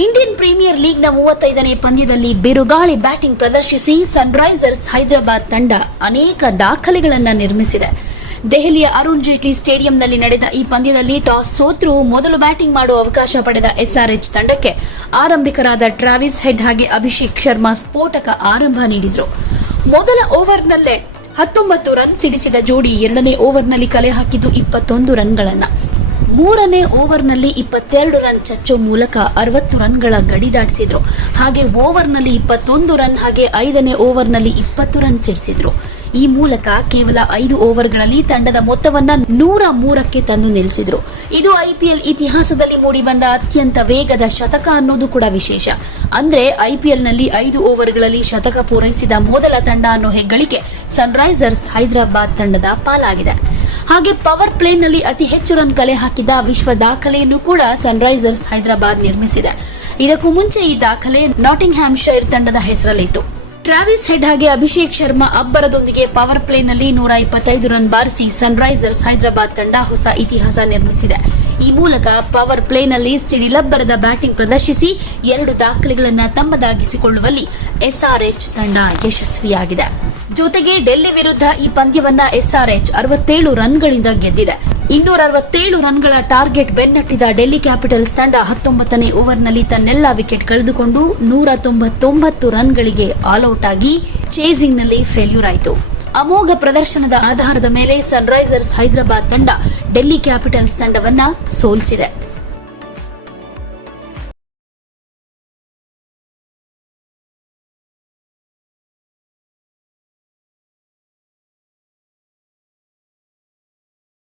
Indian premier ಲೀಗ್ನ ಮೂವತ್ತೈದನೇ ಪಂದ್ಯದಲ್ಲಿ ಬಿರುಗಾಳಿ ಬ್ಯಾಟಿಂಗ್ ಪ್ರದರ್ಶಿಸಿ ಸನ್ರೈಸರ್ಸ್ ಹೈದರಾಬಾದ್ ತಂಡ ಅನೇಕ ದಾಖಲೆಗಳನ್ನು ನಿರ್ಮಿಸಿದೆ. ದೆಹಲಿಯ ಅರುಣ್ ಜೇಟ್ಲಿ ಸ್ಟೇಡಿಯಂನಲ್ಲಿ ನಡೆದ ಈ ಪಂದ್ಯದಲ್ಲಿ ಟಾಸ್ ಸೋತ್ರು ಮೊದಲು ಬ್ಯಾಟಿಂಗ್ ಮಾಡುವ ಅವಕಾಶ ಪಡೆದ ಎಸ್ಆರ್ಎಚ್ ತಂಡಕ್ಕೆ ಆರಂಭಿಕರಾದ ಟ್ರಾವಿಸ್ ಹೆಡ್ ಹಾಗೆ ಅಭಿಷೇಕ್ ಶರ್ಮಾ ಸ್ಫೋಟಕ ಆರಂಭ ನೀಡಿದರು. ಮೊದಲ ಓವರ್ನಲ್ಲೇ ಹತ್ತೊಂಬತ್ತು ರನ್ ಸಿಡಿಸಿದ ಜೋಡಿ ಎರಡನೇ ಓವರ್ನಲ್ಲಿ ಕಲೆ ಹಾಕಿದ್ದು ಇಪ್ಪತ್ತೊಂದು ರನ್ಗಳನ್ನ. ಮೂರನೇ ಓವರ್ನಲ್ಲಿ ಇಪ್ಪತ್ತೆರಡು ರನ್ ಚಚ್ಚೋ ಮೂಲಕ ಅರವತ್ತು ರನ್ಗಳ ಗಡಿ ದಾಟಿಸಿದ್ರು. ಹಾಗೆ ಓವರ್ನಲ್ಲಿ ಇಪ್ಪತ್ತೊಂದು ರನ್ ಹಾಗೆ ಐದನೇ ಓವರ್ನಲ್ಲಿ ಇಪ್ಪತ್ತು ರನ್ ಸಿಡಿಸಿದ್ರು. ಈ ಮೂಲಕ ಕೇವಲ ಐದು ಓವರ್ಗಳಲ್ಲಿ ತಂಡದ ಮೊತ್ತವನ್ನ ನೂರ ಮೂರಕ್ಕೆ ತಂದು ನಿಲ್ಲಿಸಿದ್ರು. ಇದು ಐಪಿಎಲ್ ಇತಿಹಾಸದಲ್ಲಿ ಮೂಡಿ ಬಂದ ಅತ್ಯಂತ ವೇಗದ ಶತಕ ಅನ್ನೋದು ಕೂಡ ವಿಶೇಷ. ಅಂದ್ರೆ ಐಪಿಎಲ್ನಲ್ಲಿ ಐದು ಓವರ್ಗಳಲ್ಲಿ ಶತಕ ಪೂರೈಸಿದ ಮೊದಲ ತಂಡ ಅನ್ನೋ ಹೆಗ್ಗಳಿಕೆ ಸನ್ರೈಸರ್ಸ್ ಹೈದರಾಬಾದ್ ತಂಡದ ಪಾಲಾಗಿದೆ. ಹಾಗೆ ಪವರ್ ಪ್ಲೇನಲ್ಲಿ ಅತಿ ಹೆಚ್ಚು ರನ್ ಕಲೆ ಹಾಕಿದ ವಿಶ್ವ ದಾಖಲೆಯನ್ನು ಕೂಡ ಸನ್ರೈಸರ್ಸ್ ಹೈದರಾಬಾದ್ ನಿರ್ಮಿಸಿದೆ. ಇದಕ್ಕೂ ಮುಂಚೆ ಈ ದಾಖಲೆ ನಾಟಿಂಗ್ ಹ್ಯಾಮ್ಶೈರ್ ತಂಡದ ಹೆಸರಲ್ಲಿತ್ತು. ಟ್ರಾವಿಸ್ ಹೆಡ್ ಹಾಗೆ ಅಭಿಷೇಕ್ ಶರ್ಮಾ ಅಬ್ಬರದೊಂದಿಗೆ ಪವರ್ ಪ್ಲೇನಲ್ಲಿ ನೂರ ಇಪ್ಪತ್ತೈದು ರನ್ ಬಾರಿಸಿ ಸನ್ರೈಸರ್ಸ್ ಹೈದರಾಬಾದ್ ತಂಡ ಹೊಸ ಇತಿಹಾಸ ನಿರ್ಮಿಸಿದೆ. ಈ ಮೂಲಕ ಪವರ್ ಪ್ಲೇನಲ್ಲಿ ಸಿಡಿಲಬ್ಬರದ ಬ್ಯಾಟಿಂಗ್ ಪ್ರದರ್ಶಿಸಿ ಎರಡು ದಾಖಲೆಗಳನ್ನು ತಮ್ಮದಾಗಿಸಿಕೊಳ್ಳುವಲ್ಲಿ ಎಸ್ಆರ್ಎಚ್ ತಂಡ ಯಶಸ್ವಿಯಾಗಿದೆ. ಜೊತೆಗೆ ಡೆಲ್ಲಿ ವಿರುದ್ಧ ಈ ಪಂದ್ಯವನ್ನ ಎಸ್ಆರ್ಎಚ್ ಅರವತ್ತೇಳು ರನ್ಗಳಿಂದ ಗೆದ್ದಿದೆ. ಇನ್ನೂರ ಅರವತ್ತೇಳು ರನ್ಗಳ ಟಾರ್ಗೆಟ್ ಬೆನ್ನಟ್ಟಿದ ಡೆಲ್ಲಿ ಕ್ಯಾಪಿಟಲ್ಸ್ ತಂಡ ಹತ್ತೊಂಬತ್ತನೇ ಓವರ್ನಲ್ಲಿ ತನ್ನೆಲ್ಲ ವಿಕೆಟ್ ಕಳೆದುಕೊಂಡು ನೂರ ತೊಂಬತ್ತೊಂಬತ್ತು ರನ್ಗಳಿಗೆ ಆಲ್ಔಟ್ ಆಗಿ ಚೇಸಿಂಗ್ನಲ್ಲಿ ಫೇಲ್ಯೂರ್ ಆಯಿತು ಅಮೋಘ ಪ್ರದರ್ಶನದ ಆಧಾರದ ಮೇಲೆ ಸನ್ರೈಸರ್ಸ್ ಹೈದರಾಬಾದ್ ತಂಡ ಡೆಲ್ಲಿ ಕ್ಯಾಪಿಟಲ್ಸ್ ತಂಡವನ್ನ ಸೋಲಿಸಿದೆ.